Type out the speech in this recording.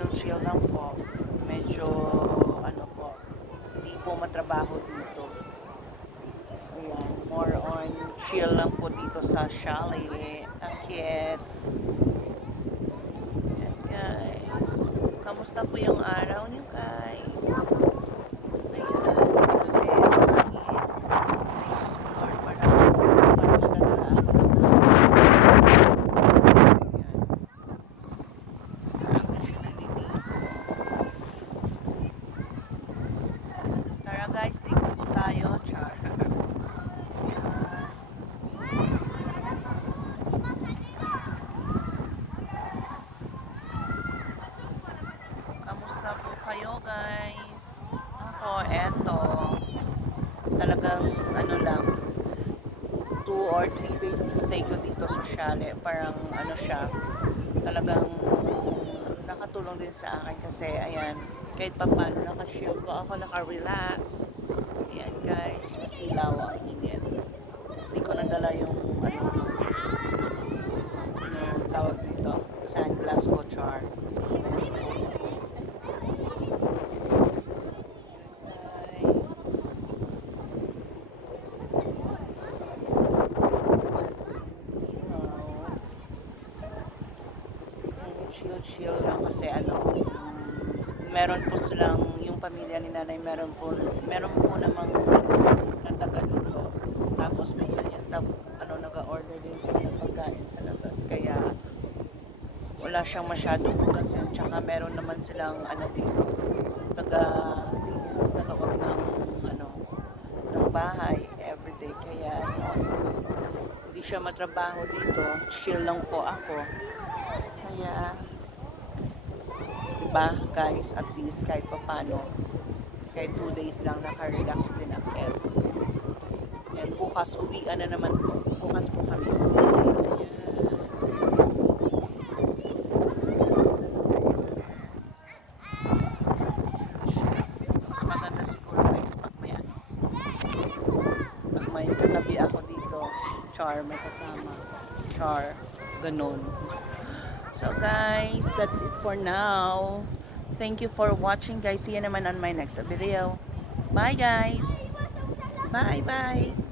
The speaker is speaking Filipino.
chill-chill lang po. Medyo, ano po, hindi po matrabaho dito. Ayan, more on chill lang po dito sa chalet. Ang kids. Ayan, guys. Kamusta po yung araw niyo, guys? Ayan, hangin. Ay, sus ko, Lord, parang nadadaan ko ng parang na siya naliligo. Tara guys, ligo po tayo. Char. Kamusta po kayo guys? Ako, eto. Talagang ano lang, 2 or 3 days na stay ko dito sa chalet. Parang ano siya, talagang nakatulong din sa akin kasi ayan, kahit pa paano nakashield ko ako, naka-relax. Ayan guys, masilaw ang init. Hindi ko nadala yung ano, tawag dito, sunglass ko, char. Chill lang kasi ano, meron po silang, yung pamilya ni nanay, meron po namang nataga dito. Tapos minsan yan, ano, nag-order din sila ng pagkain sa labas. Kaya wala siyang masyadong hugasin. Tsaka meron naman silang ano dito, taga-linis sa loob ng ano, ng bahay everyday. Kaya ano, hindi siya matrabaho dito. Chill lang po ako. Kaya diba guys, at least kahit papano, kahit 2 days lang naka-relax din ang kids. And bukas uwian na naman po. Bukas po kami. Mas maganda siguro guys pag may ano, pag may katabi ako dito, char, may kasama, char, ganun. So guys, that's it for now. Thank you for watching guys. See you naman on my next video. Bye guys. Bye bye.